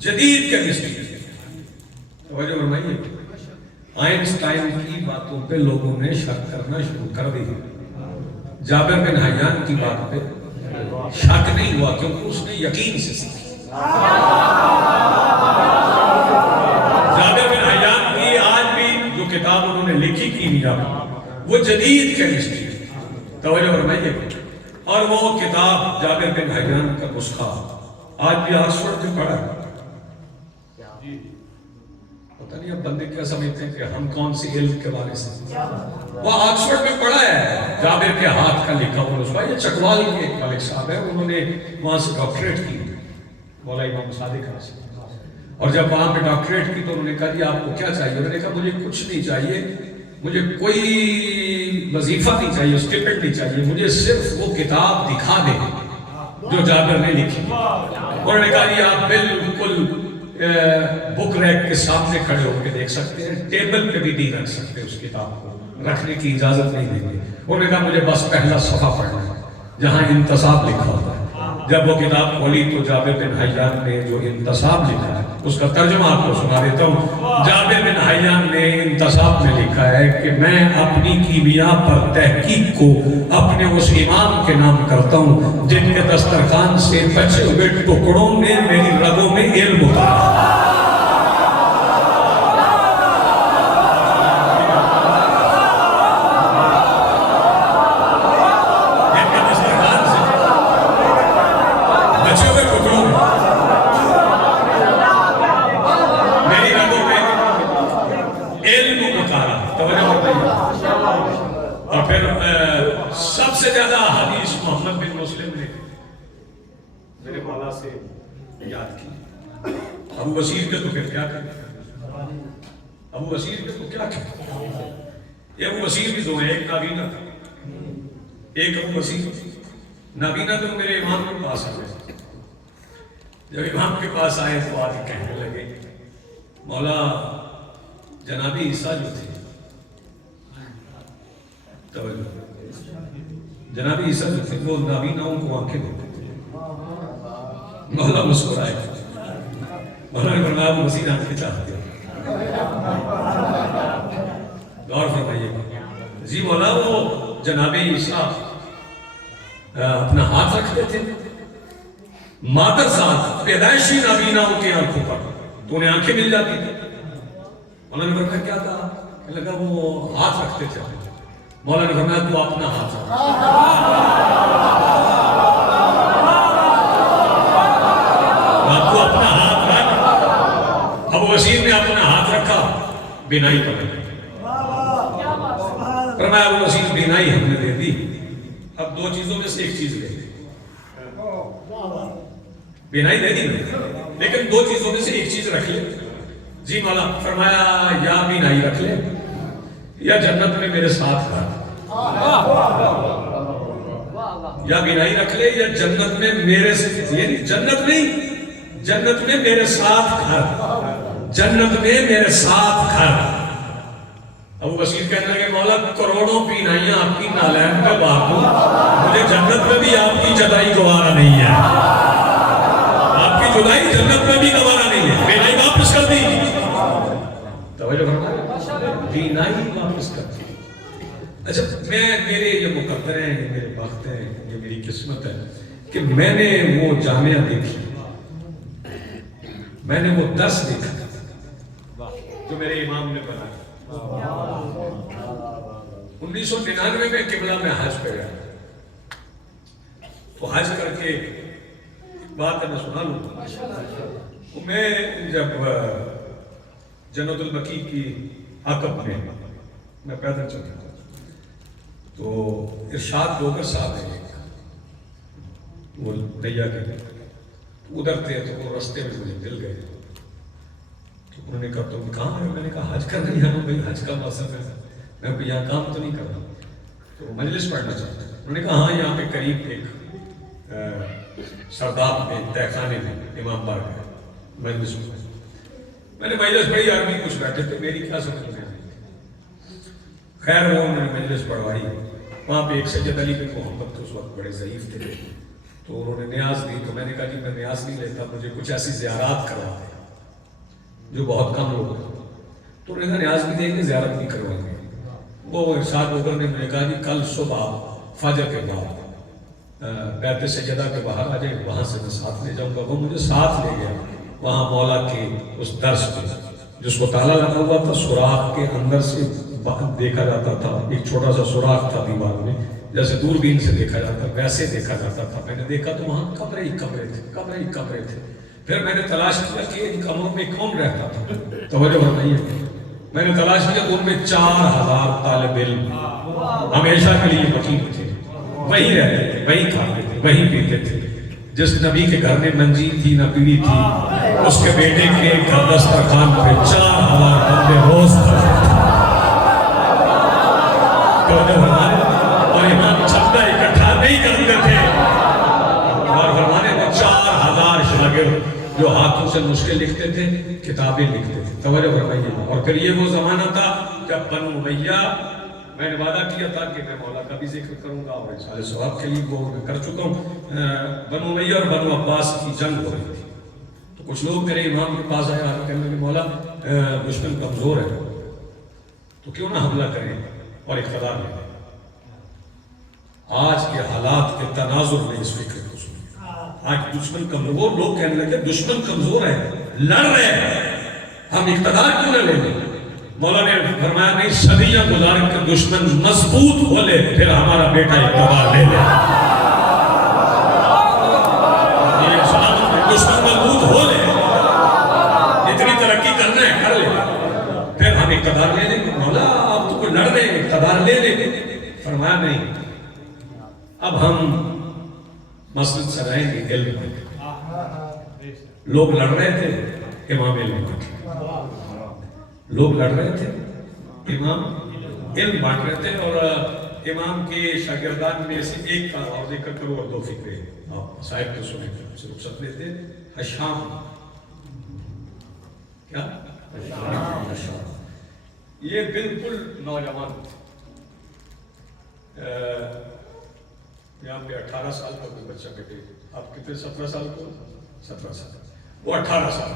جدید کیمسٹری کے. توجہ فرمائیے, آئنسٹائن کی باتوں پہ لوگوں نے شک کرنا شروع کر دیا, جابر بن حیان کی بات پہ شک نہیں ہوا کیونکہ اس نے یقین سے سیکھی. جابر بن حیان کی آج بھی جو کتاب انہوں نے لکھی کیمیا وہ جدید کیمسٹری ہے, توجہ فرمائیے. اور وہ کتاب جابر بن حیان کا نسخہ آج بھی آکسفورڈ میں پڑھا ہے. پتہ نہیں اب بندے کیا سمجھتے ہیں کہ ہم کون سی علم کے بارے سے, وہ آکسفورڈ میں پڑھا ہے جابر کے ہاتھ کا لکھا ہوا نسخہ. یہ چکوال کے ایک ملک صاحب ہے, انہوں نے وہاں سے ڈاکٹریٹ کی مولا امام صادق سے, اور جب وہاں پہ ڈاکٹریٹ کی تو انہوں نے کہا جی آپ کو کیا چاہیے؟ انہوں نے کہا مجھے کچھ نہیں چاہیے, مجھے کوئی وظیفہ نہیں چاہیے, اسٹیپنڈ نہیں چاہیے, مجھے صرف وہ کتاب دکھا دیں جو جابر نے لکھی. انہوں نے کہا جی آپ بالکل بک ریک کے سامنے کھڑے ہو کے دیکھ سکتے ہیں, ٹیبل پہ بھی نہیں رکھ سکتے, اس کتاب کو رکھنے کی اجازت نہیں دیں گے. انہوں نے کہا مجھے بس پہلا صفحہ پڑھنا ہے جہاں انتصاب لکھا ہوتا ہے. جب وہ کتاب کھولی تو جابر بن حیان نے جو انتصاب لکھا ہے اس کا ترجمہ آپ کو سنا دیتا ہوں. جابر بن حیان نے انتصاب میں لکھا ہے کہ میں اپنی کیمیا پر تحقیق کو اپنے اس امام کے نام کرتا ہوں جن کے دسترخوان سے بچے ہوئے ٹکڑوں میں میری رگوں میں علم اتارا. اور پھر سب سے زیادہ حدیث محمد بن مسلم نے میرے مولا سے یاد ابو بصیر کے تو پھر کیا کریں، ابو بصیر کے تو کیا کریں. یہ ابو بصیر بھی دو ہیں، ایک نابینا ایک ابو بصیر. نابینا تو میرے امام کے پاس آئے، جب امام کے پاس آئے تو آج کہنے لگے مولا جنابی عیسیٰ جو تھے، جنابی عیسیٰ جو تھے وہ نابیناؤں کو آنکھیں دیتے تھے. مولا مسکرائے، مولا نے فرمایا ابو بصیر آنکھیں چاہتے ہیں. غور فرمائیے جی مولا وہ جناب عیسیٰ اپنا ہاتھ رکھتے تھے مادر ذات پیدائشی نابیناؤں کے آنکھوں پر تو انہیں آنکھیں مل جاتی تھی. مولا نے فرمایا کیا کہا؟ کہنے لگا وہ ہاتھ رکھتے تھے. مولا نے فرمایا تو اپنا ہاتھ رکھ. تو اپنا ہاتھ رکھ. ابو بصیر نے اپنا ہاتھ رکھا، بینائی پکڑ. فرمایا ابو بصیر بینائی ہم نے دے دی، اب دو چیزوں میں سے ایک چیز لے لے. بینائی دے دی لیکن دو چیزوں میں سے ایک چیز رکھ لے. جی مولا. فرمایا یا بینائی رکھ لے یا جنت میں میرے ساتھ رہ. یا بینائی رکھ لے یا جنت میں میرے سے، جنت نہیں، جنت میں میرے ساتھ گھر، جنت میں میرے ساتھ گھر. ابو بصیر کہنے لگے مولا کروڑوں بینائیاں آپ کی نالین پہ باقوں، مجھے جنت میں بھی آپ کی جدائی گوارا نہیں ہے. آپ کی جدائی جنت میں بھی گوارا نہیں ہے. بینائی واپس کر دی. توجہ فرمائے، بینائی واپس کر دی. اچھا میرے یہ مقدر ہیں، یہ میرے بخت ہیں، یہ میری قسمت ہے کہ میں نے وہ جامعہ دیکھی، میں نے وہ درس دیکھا جو میرے امام نے بنایا. 1999 میں قبلہ میں حج پہ گیا تو حج کر کے بات میں سنا لوں. میں جب جنت البقیع کی عقب میں پیدل چل رہا تو ارشاد ڈوگر صاحب ہیں وہ نیا کے ادھر تھے تو وہ رستے میں مجھے مل گئے. تو انہوں نے کہا تم کہاں ہے؟ میں نے کہا حج کرنے جا رہا ہوں. بھائی حج کا موسم ہے، میں یہاں کام تو نہیں کر رہا. تو مجلس پڑھنا چاہتا ہوں. انہوں نے کہا ہاں یہاں پہ قریب ایک سرداب میں تہخانے میں امام بار ہے مجلس. میں نے مجلس پڑھی، آدمی کچھ بیٹھے تھے، میری کیا سمجھ میں آئی. خیر وہ انہوں نے مجلس پڑھوائی. وہاں پہ ایک سید علی بن محمد تو اس وقت بڑے ضعیف تھے تو انہوں نے نیاز دی. تو میں نے کہا جی میں نیاز نہیں لیتا، مجھے کچھ ایسی زیارات کروا دیں جو بہت کم لوگ ہیں. تو انہوں نے نیاز بھی دیں گے زیارت بھی کروائیں گے. وہ ارشاد اوگر نے مجھے کہا جی کل صبح فجر کے بعد بیت سجدہ کے باہر آ جائے، وہاں سے میں ساتھ لے جاؤں گا. وہ مجھے ساتھ لے گیا وہاں مولا کے اس درس پہ جس کو تالا لگا ہوا تھا، سوراخ کے اندر سے دیکھا جاتا تھا. ایک چھوٹا سا سوراخ تھا دیوار میں، جیسے دوربین سے دیکھا جاتا ویسے دیکھا جاتا تھا. میں نے دیکھا تو وہاں کمرے ہی کمرے تھے، کمرے ہی کمرے تھے. پھر میں نے تلاش کیا کہ ان کمروں میں کون رہتا تھا. توجہ فرمائیے، میں نے تلاش کیا تو ان میں 4000 طالب علم ہمیشہ کے لیے مقیم تھے. وہی رہتے تھے، وہی کھاتے تھے، وہی پیتے تھے. جس نبی کے گھر میں منجی تھی نہ پیڑھی تھی، اس کے بیٹے کے گھر دسترخوان پہ 4000 بندے روز کھاتے تھے. اور امام چھپا اکٹھا نہیں کرتے تھے. اور فرمانے میں 4000 شاگرد جو ہاتھوں سے نسخے لکھتے تھے، کتابیں لکھتے تھے. توجہ فرمائیے. اور پھر یہ وہ زمانہ تھا جب بنو امیہ، میں نے وعدہ کیا تھا کہ میں مولا کا بھی ذکر کروں گا اور اصحاب ثواب کے لیے وہ میں کر چکا ہوں. بنو امیہ اور بنو عباس کی جنگ ہو رہی تھی تو کچھ لوگ میرے امام کے پاس آئے اور کہنے لگے مولا دشمن کمزور ہے تو کیوں نہ حملہ کریں اور اقتدار لیں. آج کے حالات کے تناظر میں اس فکر کو سنیں. آج دشمن کمزور، لوگ کہنے لگے دشمن کمزور ہے، لڑ رہے ہیں، ہم اقتدار کیوں نہ لیں گے. مولا نے فرمایا نہیں، صدیاں گزار کر دشمن مضبوط ہو لے پھر ہمارا بیٹا اقتدار لے لے. دشمن مضبوط ہو لے، اتنی ترقی کرنا ہے کر لے، پھر ہم اقتدار لے لیں گے. مولا آپ تو کوئی لڑ رہے ہیں، اقتدار لے لیں گے. فرمایا نہیں، اب ہم مسجد سے رہیں گے علم میں. لوگ لڑ رہے تھے امام علم بانٹ رہے، لوگ لڑ رہے تھے، امام علم بانٹ رہے تھے، اور امام کے شاگردان میں سے ایک کا اور ذکر کرو اور دو فکرے آپ صاحب کو سنیں گے، سے رخصت لیتے حشام، کیا حشام، یہ بالکل نوجوان تھے، یہاں پہ 18 سال کا کوئی بچہ بیٹے، آپ کتنے 17 سال کو 17 سال، وہ 18 سال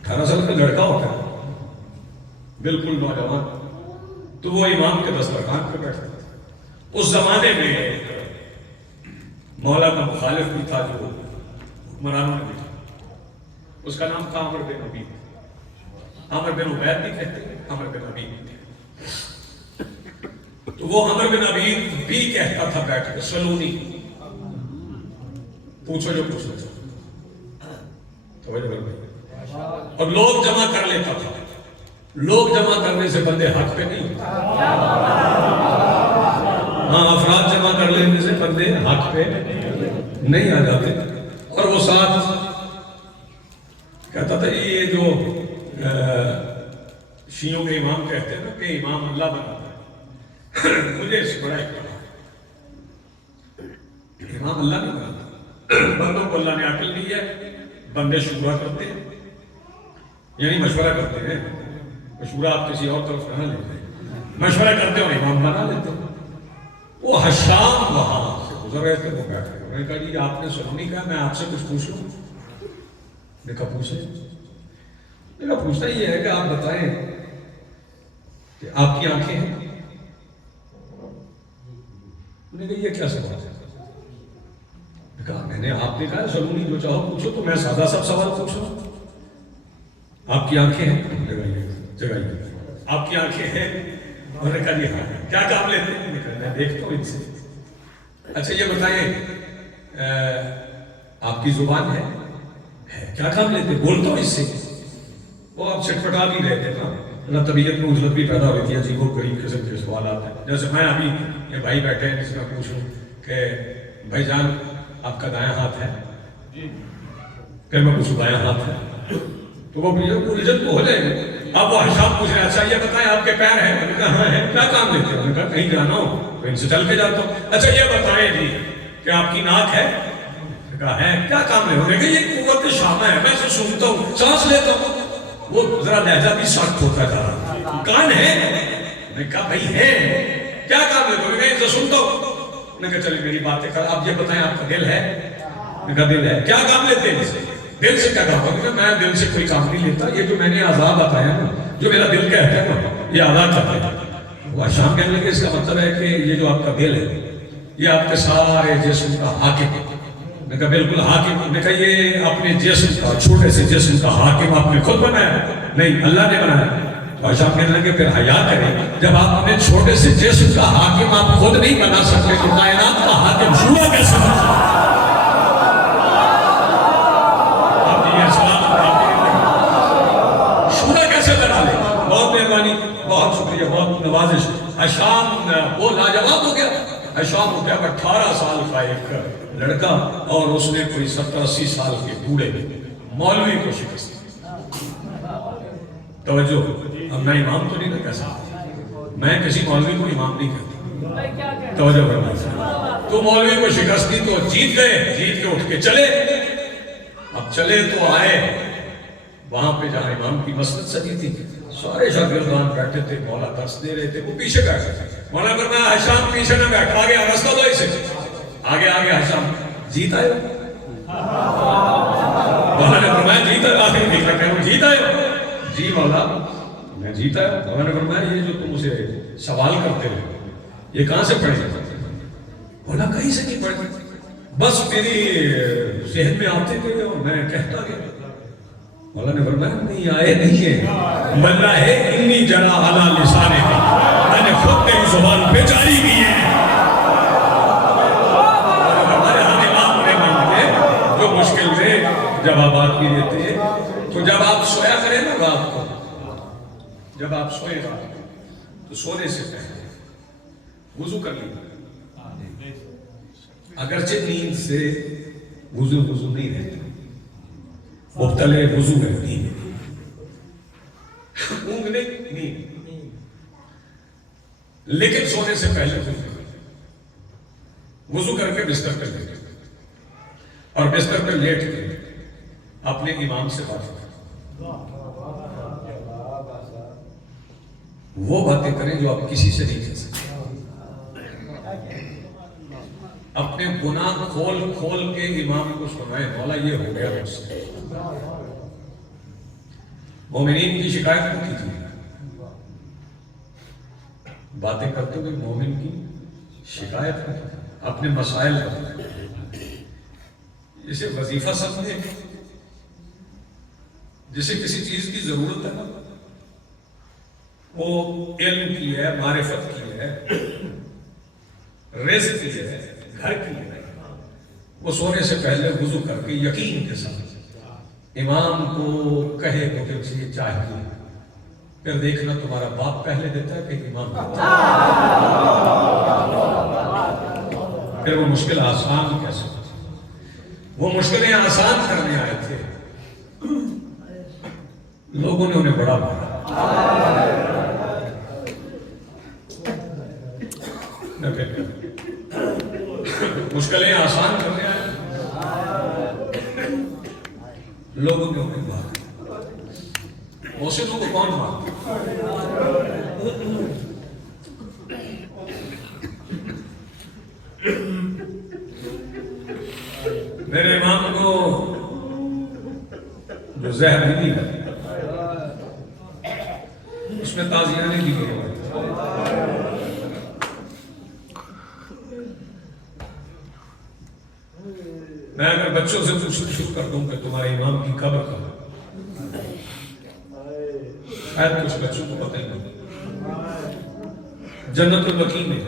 18 سال کا لڑکا ہوتا ہے بالکل نوجوان، تو وہ امام کے دسترخوان پہ بیٹھتا تھا۔ اس زمانے میں مولا کا مخالف بھی تھا جو حکمرانوں نے دیکھا، اس کا نام تھا عمر بن عبید، عمر بن عبید بھی کہتے ہیں، عمر بن عبید بھی کہتے ہیں۔ تو وہ عمر بن عبید بھی کہتا تھا بیٹھ کے سلونی، پوچھو جو پوچھنا چاہو، توجہ کر بھائی، اور لوگ جمع کر لیتا تھا، لوگ جمع کرنے سے بندے حق پہ نہیں ہوتے، ہاں افراد جمع کر لینے سے بندے حق پہ نہیں آ جاتے۔ اور وہ ساتھ کہتا تھا یہ جو شیعوں کے امام کہتے ہیں نا کہ امام اللہ بناتا ہے، مجھے اس سے بڑا اختلاف ہے، امام اللہ نہیں بناتا، بندوں کو اللہ نے عقل دی ہے، بندے شورا کرتے ہیں، یعنی مشورہ کرتے ہیں، مشورہ آپ کسی اور طرف نہ لیتے ہیں، مشورہ کرتے ہو امام بنا لیتے ہیں۔ وہ حشام وہاں سے گزر رہے تھے، وہ بیٹھ گئے، انہوں نے کہا جی آپ نے سنو نہیں کہا، میں آپ سے کچھ پوچھ لوں؟ نے کہا پوچھیں، نے کہا پوچھنا یہ ہے کہ آپ بتائیں کہ آپ کی آنکھیں ہیں؟ انہوں نے کہا یہ کیا سوال ہے؟ نے کہا میں نے آپ نے کہا سنو نہیں، جو چاہو پوچھو، تو میں سادہ سب سوال پوچھوں، آپ کی آنکھیں ہیں؟ جگائیے، آپ کی آنکھیں ہیں؟ انہوں نے کہا جی ہاں، کیا کام لیتے ہیں؟ میں دیکھتا ہوں ان سے۔ اچھا یہ بتائیں آپ کی زبان ہے؟ کیا کام لیتے؟ بولتا ہوں اس سے۔ وہ آپ چٹپٹا بھی رہے تھے نا، طبیعت میں عجلت بھی پیدا ہوئی تھی، عجیب و غریب قسم کے سوالات ہیں، جیسے میں ابھی یہ بھائی بیٹھے ہیں، جس میں پوچھوں کہ بھائی جان آپ کا دایاں ہاتھ ہے؟ پھر میں پوچھوں بایاں ہاتھ ہے، تو وہ عجلت کو ہو جائے گا۔ اب وہ حشام پوچھ رہے ہیں اچھا یہ بتائیں آپ کے پیر ہیں؟ میں نے کہا ہاں ہے، کیا کام لیتے ہیں؟ میں نے کہا کہیں جانا ہو تو ان سے چل کے جاتا ہوں۔ اچھا یہ بتائیں جی کہ آپ کی ناک ہے؟ میں نے کہا ہے، کیا کام ہے؟ انہوں نے کہا یہ قوت شامہ ہے، میں اسے سنتا ہوں، سانس لیتا ہوں۔ وہ ذرا لہجہ بھی سخت ہوتا جا رہا، کان ہے؟ میں نے کہا بھائی ہے، کیا کام لیتے؟ انہوں نے کہا اسے سنتا ہوں۔ میں نے کہا چلیے میری باتیں کر، آپ یہ بتائیں آپ کا دل ہے؟ میں نے کہا دل ہے، کیا کام لیتے ہیں اسے؟ دل سے کیا کام ہوگا؟ میں دل سے کوئی کام نہیں لیتا، یہ جو میں نے اعضاء بتایا نا، جو میرا دل کہتا ہے نا، یہ اعضاء کرتے ہیں۔ وہ شام کہنے لگے اس کا مطلب ہے کہ یہ جو آپ کا دل ہے یہ آپ کے سارے جسم کا حاکم ہے۔ میں نے کہا بالکل حاکم۔ میں نے کہا یہ اپنے جسم کا، چھوٹے سے جسم کا حاکم آپ نے خود بنایا؟ نہیں، اللہ نے بنایا۔ تو شام کہنے لگے پھر حیا کریں، جب آپ اپنے چھوٹے سے جسم کا حاکم آپ خود نہیں بنا سکتے تو کائنات کا حاکم شورا کیسے بنا سکتے؟ بہت مہربانی، بہت شکریہ، بہت نوازش۔ حشام وہ لاجواب ہو گیا، حشام ہو گیا 18 سال کا ایک لڑکا، اور اس نے کوئی 70-80 سال کے بوڑھے مولوی کو شکست دی۔ توجہ، اب میں امام تو نہیں نہ کہہ سکتا، میں کسی مولوی کو امام نہیں کہتا، توجہ کرنا۔ تو مولوی کو شکست دی تو جیت گئے، جیت کے اٹھ کے چلے۔ اب چلے تو آئے وہاں پہ جہاں امام کی مسجد سجی تھی، سارے شاگردان بیٹھے تھے، مولا درس دے رہے تھے، وہ پیچھے بیٹھے تھے۔ مولا فرمایا حشام پیچھے نہ بیٹھ، آگے راستہ دو اسے، آگے آگے حشام جیت آئے۔ مولا نے فرمایا جیت آئے، آخر دیکھ رہا کہ جیت آئے؟ جی مولا میں جیت آیا۔ مولا نے فرمایا یہ جو تم اسے سوال کرتے ہو یہ کہاں سے پڑھے؟ مولا کہیں سے نہیں پڑھے، بس میری ذہن میں آتے تھے اور میں کہتا گیا۔ مولا نے فرمایا نہیں آئے نہیں ہے، بلّہ ہے انی جرا علی لسانے کا، میں نے خود تیری زبان پہ جاری کی ہے۔ ہمارے ہاں امام نے مانتے جو مشکل میں جب آپ بات کی دیتے ہیں، تو جب آپ سویا کریں نا رات کو، جب آپ سوئے رات کو تو سونے سے پہلے وضو کر لیجیے۔ اگرچہ نیند سے وضو نہیں رہتا، مبتلے وضو ہے، نیند اونگ نہیں، نیند، لیکن سونے سے پہلے وضو کر کے بستر پہ لیٹے اور بستر پہ لیٹ کے اپنے امام سے بات کریں، وہ باتیں کریں جو آپ کسی سے نہیں کہہ سکتے، اپنے گناہ کھول کھول کے امام کو سنائے، مولا یہ ہو گیا مجھ سے۔ مومنین کی شکایت نہ کیجیے، باتیں کرتے ہوئے مومن کی شکایت کریں، اپنے مسائل بتائیں، جسے وظیفہ سمجھے، جسے کسی چیز کی ضرورت ہے، وہ علم کی ہے، معرفت کی ہے، رزق کی ہے، گھر کی ہے، وہ سونے سے پہلے وضو کر کے یقین کے ساتھ امام کو کہے تو کہ مجھے یہ چاہیے، پھر دیکھنا تمہارا باپ پہلے دیتا ہے کہ امام دیتا ہے، پھر وہ مشکل آسان کیسے ہوتی؟ وہ مشکلیں آسان کرنے آئے تھے، لوگوں نے انہیں بڑا مارا، مشکلیں آسان کرنے آئے، لوگوں نے انہیں مارا، محسنوں کو کون مارا؟ میرے امام کو جو زہر ملی اس میں تازیہ نہیں دی گئی، میں اگر بچوں سے پوچھنا شروع کر دوں کہ تمہارے امام کی قبر کہاں، شاید کچھ بچوں کو پتہ ہی نہیں، جنت البقیع میں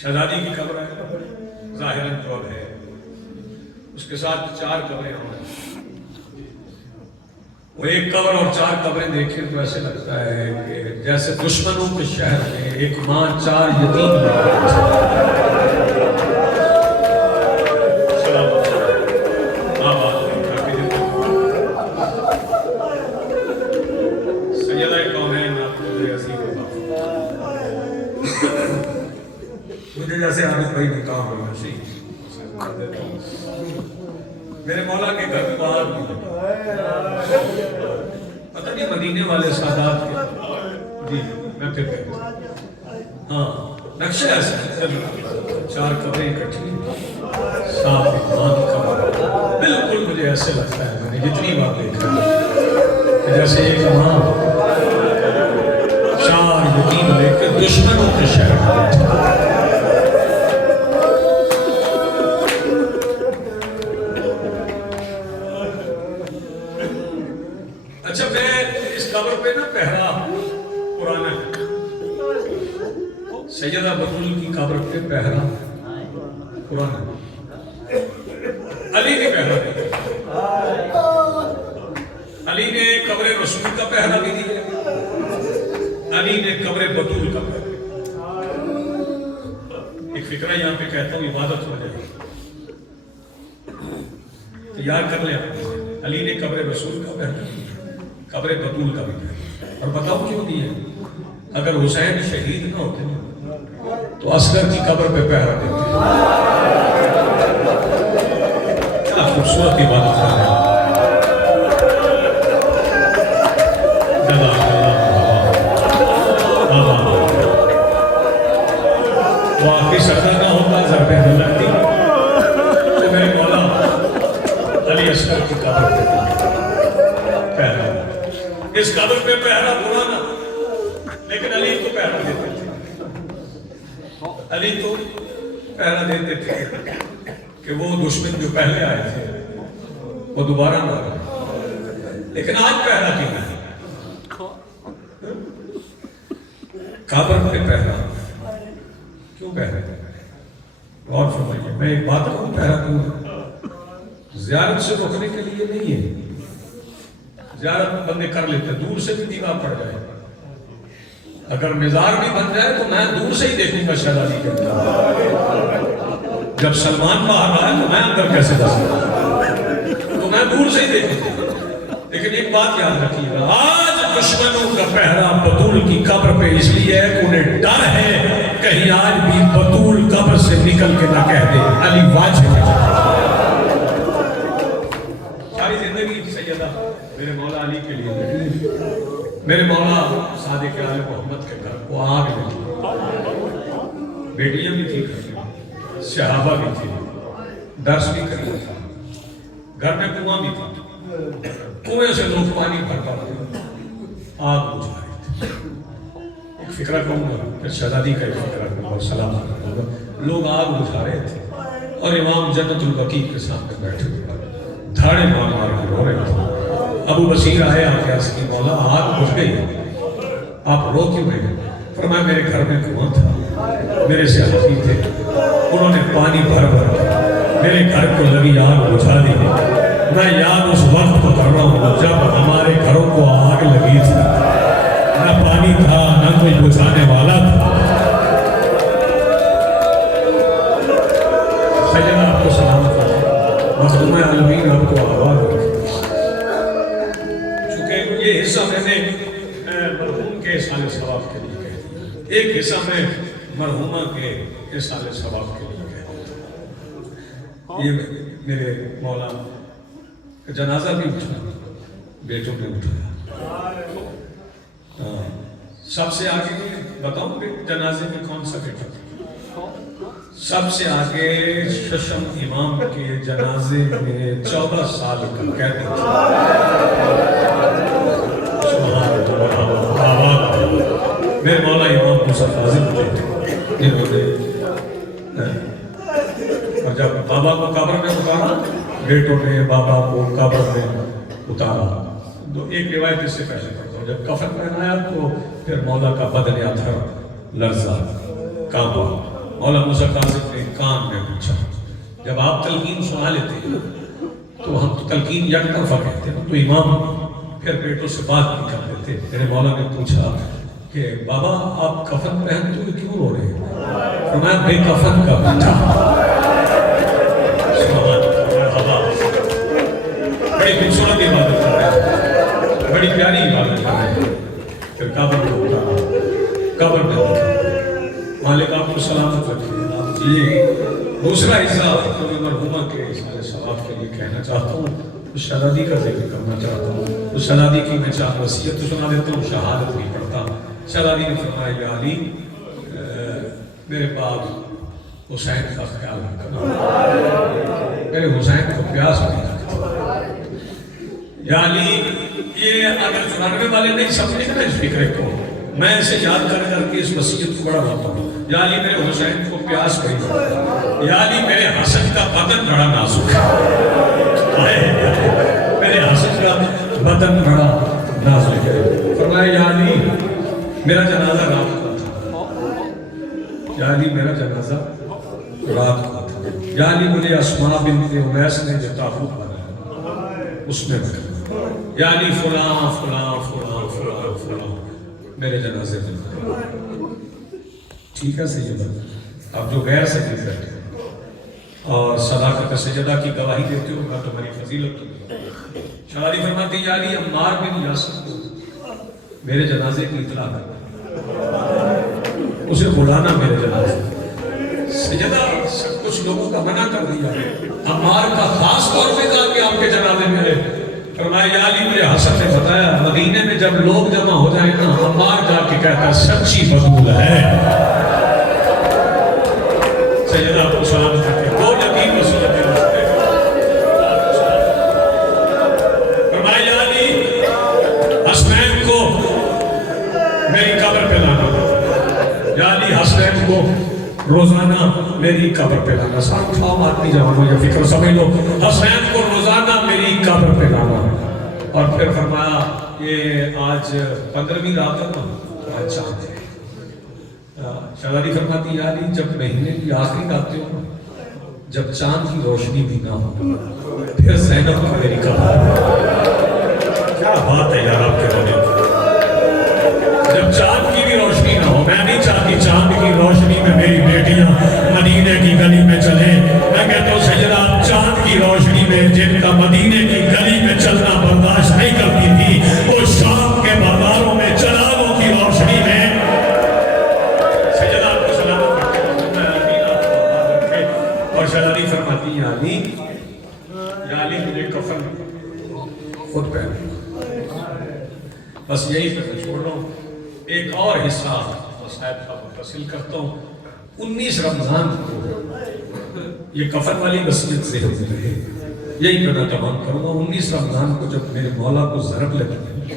شہزادی کی قبر ہے، ظاہراً جو ہے اس کے ساتھ 4 قبریں ہیں، وہ ایک قبر اور 4 قبریں دیکھیں تو ایسے لگتا ہے کہ جیسے دشمنوں کے شہر میں ایک ماں 4 یتیم لے کر جیسے عادت بھائی میں کام ہونا چاہیے، میرے مولا کے گھر باہر بھی پتہ نہیں مدینے والے سادات کے، جی میں پھر کہتا ہوں، ہاں نقشہ ایسا ہے، 4 قبریں اکٹھی، صاف ایک ماں کی قبر، بالکل مجھے ایسے لگتا ہے، میں نے جتنی بار دیکھا کہ جیسے ایک ماں 4 یتیم لے کے دشمنوں کے شہر میں بیٹھا۔ اچھا میں اس قبر پہ نا پہرا پرانا ہے، سیدہ بطول کی قبر پہ پہرا پرانا ہے، علی نے پہرا دیا، علی نے قبر رسول کا پہرا بھی دیا، علی نے قبر بطول کا پہرا دیا۔ ایک فکرہ یہاں پہ کہتا ہوں، عبادت ہو جائے تو یاد کر لیں، علی نے قبر رسول کا پہرا دیا، قبر بطول کا بھی پہرا، اور بتاؤ کیوں دیا؟ اگر حسین شہید نہ ہوتے تو اصغر کی قبر پہ پہرا دیتے، کیا خوبصورت عبادت کر رہے ہیں، واقعی سجدہ نہ ہوتا ضربے نہ لگتی تو میرے مولا علی اصغر کی قبر پہ پہرا، اس قبر پہ پہرا پرانا، لیکن علی کو پہرا دیتے تھے، علی کو پہرا دیتے تھے کہ وہ دشمن جو پہلے آئے تھے وہ دوبارہ نہ آئے، لیکن آج پہرا کیوں نہیں؟ قبر پہ پہرا کیوں پہرا؟ غور فرمائیے، میں ایک بات کہوں، پہرا کیوں؟ زیارت سے روکنے کے لیے نہیں ہے، زیارت بندے کر لیتے، دور سے بھی دیوار پڑ جائے، اگر مزار بھی بن جائے تو میں دور سے ہی دیکھوں گا شہزادی کے مزار، جب سلمان باہر آئے تو میں اندر کیسے جا سکتا ہوں؟ تو میں دور سے ہی دیکھوں. لیکن ایک بات یاد رکھیے گا, آج دشمنوں کا پہرا بطول کی قبر پہ اس لیے ہے کہ انہیں ڈر ہے کہیں آج بھی بطول قبر سے نکل کے نہ کہہ دے علی واجب ہے. ساری زندگی سیدہ میرے مولا علی کے لیے بیٹھی, میرے مولا صادق آل محمد کے گھر کو آگ لگی, بیٹیاں بھی تھی, صحابہ بھی تھی, درس بھی کرنا تھا, گھر میں کنواں بھی تھا, کنویں سے لوگ پانی بھر پاتے, آگ بجھا رہے تھے. ایک فکرہ کہوں گا, پھر شہزادی کا ایک فکرہ کہوں گا اور سلام کروں گا. لوگ آگ بجھا رہے تھے اور امام جنت البقیع کے سامنے بیٹھے ہوئے دھاڑے مار مار کے رو رہے تھے. ابو بصیر آئے, آ کے عرض کی مولا آگ بجھ گئی, آپ رو کیوں رہے؟ فرمایا میرے گھر میں کنواں تھا, میرے صحابی تھے, انہوں نے پانی بھر بھر میرے گھر کو لگی آگ بجھا دی. میں یاد اس وقت کو کر رہا ہوں جب ہمارے گھروں کو آگ لگی تھی, نہ پانی تھا نہ کوئی بجھانے والا تھا. سیدنا آپ کو سلامت رکھے, مخدوم عالمین آپ کو آباد رکھے. چونکہ یہ حصہ میں نے مرحوم کے سال ثواب کے لیے کہہ دیا, ایک حصہ میں مرحومہ کے سال ثواب کے لیے کہہ دیا. یہ میرے مولا جنازہ بھی اٹھا, بیٹوں نے اٹھایا. سب سے آگے بتاؤں کہ جنازے میں کون سا بیٹا تھا؟ سب سے آگے ششم امام کے جنازے میں 14 سال کا قید تھا. میرے مولا امام موسیٰ فاضل تھے جنہوں نے, اور جب بابا کو قبر میں اتارا, بیٹوں نے بابا کو قبر میں اتارا. تو ایک روایت اس سے پہلے پڑھتا ہوں, جب کفن پہنایا تو پھر مولا کا بدن اتھر لرزا کانپا. مولا موسیٰ فاضل نے کان میں پوچھا, جب آپ تلقین سنا لیتے ہیں تو ہم تو تلقین یک طرفہ کہتے ہیں, تو امام پھر بیٹوں سے بات نہیں کر دیتے. میرے مولا نے پوچھا کہ بابا آپ کفن پہنتے ہوئے کیوں رو رہے ہیں؟ فرمایا بے کفن کا بیٹا. بڑی خوبصورت عبادت کر رہے ہیں, بڑی پیاری عبادت کر رہے ہیں. پھر قبر میں اتارا, قبر میں اتارا. مالک آپ کو سلامت رکھے. یہ دوسرا حصہ جو میں مرحومہ کے سارے ثواب کے لیے کہنا چاہتا ہوں, اس شہزادی کا ذکر کرنا چاہتا ہوں. اس شہزادی کی میں چار وصیت سنا دیتا ہوں, شہادت نہیں پڑھتا. شہزادی نے فرمایا یا علی میرے باپ حسین کا خیال رکھنا, میرے حسین کو پیاس نہیں رکھتا. یا علی یہ اگر 94 والے نہیں سمجھے نا اس فکرے کو, میں اسے یاد کر کر کے اس وصیت کو بڑا ہوتا ہوں. یا علی میرے حسین کو پیاس نہیں رکھتا. یا علی میرے حسن کا بدن بڑا نازک ہے, میرے حسن کا بدن بڑا نازک ہے. فرمایا یا علی میرا جنازہ رات کو تھا, یا علی میرا جنازہ رات کو تھا. یا علی مجھے اسماء بنت امیس نے جو تابوت بنایا اس میں رکھا. یا علی فلاں فلاں فلاں فلاں فلاں میرے جنازے میں. ٹھیک ہے سیدہ, اب جو غیر سے بیٹھے اور صداقت سجدہ کی گواہی دیتے ہو گا تمہاری فضیلت تو شہزادی فرماتی یا علی عمار بن یاسر کو میرے جنازے کی اطلاع کرنا, اسے بلانا میرے جنازے. سجدہ سب کچھ لوگوں کا منع کر دیا, عمار کا خاص طور پہ کہا کہ آپ کے جنازے میں ہے. فرمایا یا علی مجھے حسن نے بتایا مدینے میں جب لوگ جمع ہو جائیں نا, عمار جا کے کہتا سچی بطول ہے. سجدہ کو سلام کرتے دو نبی وصیت کرتے. فرمایا یا علی حسنین کو میری قبر پہ لانا. یا علی حسنین کو روزانہ میری قبر پہ لانا. ساتھ اٹھاؤ آدمی جوانوں یا فکر سمجھ لو, حسنین کو روزانہ میری قبر پہ لانا. اور پھر فرمایا یہ آج 15ویں رات ہے نا, آج چاند ہے. شہزادی فرماتی یا علی جب مہینے کی آخری راتیں ہو, جب چاند کی روشنی بھی نہ ہو, پھر زینب کو میری قبر. کیا بات ہے یار آپ کے ہونے, جب چاند کی بھی روشنی نہ ہو. میں نہیں چاہتی چاند کی روشنی میں میری بیٹیاں مدینے کی گلی میں چلیں. میں کہتا ہوں سیدہ چاند کی روشنی میں جن کا مدینے کی کفن خود پہن. بس یہی پہ میں چھوڑ رہا ہوں. ایک اور حصہ صاحب کا متصل کرتا ہوں. 19 رمضان کو یہ کفن والی وصیت سے ہوتی ہے, یہی پہ میں تمام کروں گا. 19 رمضان کو جب میرے مولا کو ضرب لگی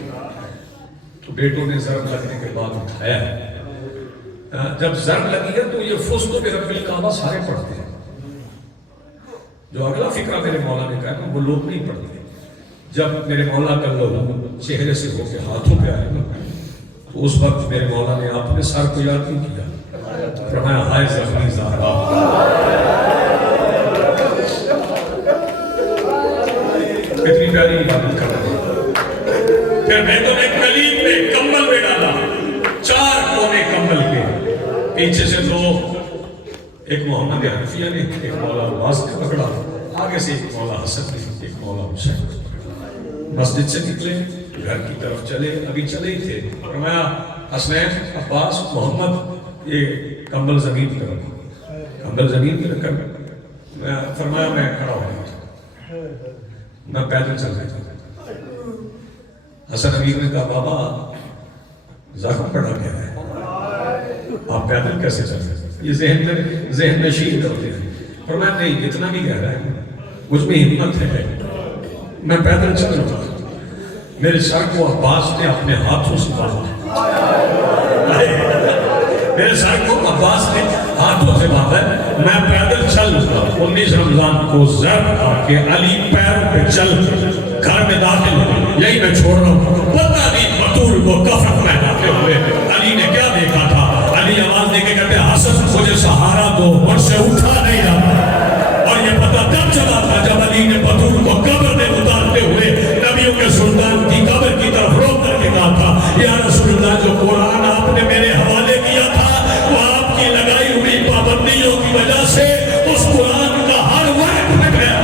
تو بیٹوں نے ضرب لگنے کے بعد اٹھایا. جب ضرب لگی ہے تو یہ فزتو برب الکعبہ سارے پڑھتے ہیں. جو اگلا فقرہ میرے مولا نے کہا وہ لوگ نہیں پڑھتے. جب میرے مولا کا لوگ چہرے سے ہو کے ہاتھوں پہ آئے نا تو اس وقت میرے مولا نے اپنے سر کو یاد نہیں کیا, فرمایا ہائے زخمی زہرا. کتنی پیاری عبادت کر رہے ہیں. پھر بیٹوں نے کلیم میں کمبل میں ڈالا, 4 کونے کمبل کے, پیچھے سے 2, ایک محمد حنفیہ نے, ایک مولا عباس نے پکڑا, آگے سے ایک مولا حسن نے, ایک مولا حسین نے. مسجد سے نکلے, گھر کی طرف چلے, ابھی چلے ہی تھے, فرمایا حسنین, عباس, محمد, یہ کمبل زمین پہ رکھو. کمبل زمین پہ رکھ کر فرمایا میں کھڑا ہو گیا, میں پیدل چل رہا تھا. حسن امیر نے کہا بابا زخم پڑا گیا ہے, آپ پیدل کیسے چل رہے ہیں؟ یہ ذہن نشین ہوتے ہیں. فرمایا نہیں, اتنا بھی گہرا ہے, مجھ میں ہمت ہے, میں پیدل چل رہا ہوں. میرے سر کو عباس نے اپنے ہاتھوں سے باندھا, میرے سر کو عباس نے ہاتھوں سے باندھا, میں پیدل چل رہا. 19 رمضان کو ضرب کر کے علی پیر پہ چل گھر میں داخل ہو. یہی میں چھوڑ رہا ہوں. پتہ نہیں بطول کو کفن میں ڈالتے ہوئے علی نے کیا دیکھا تھا. علی آواز دے کے کہتے حسن مجھے سہارا دو, مجھ سے اٹھا نہیں جاتا. اور یہ پتہ کب چلا تھا جب علی نے بطول کو قبر میں اتارتے ہوئے نبیوں کے سلطان کی قبر کی طرف روک کر کے کہا تھا یا رسول اللہ, جو قرآن آپ نے میرے حوالے کیا تھا وہ آپ کی لگائی ہوئی پابندیوں کی وجہ سے اس قرآن کا ہر وقت پھٹ گیا.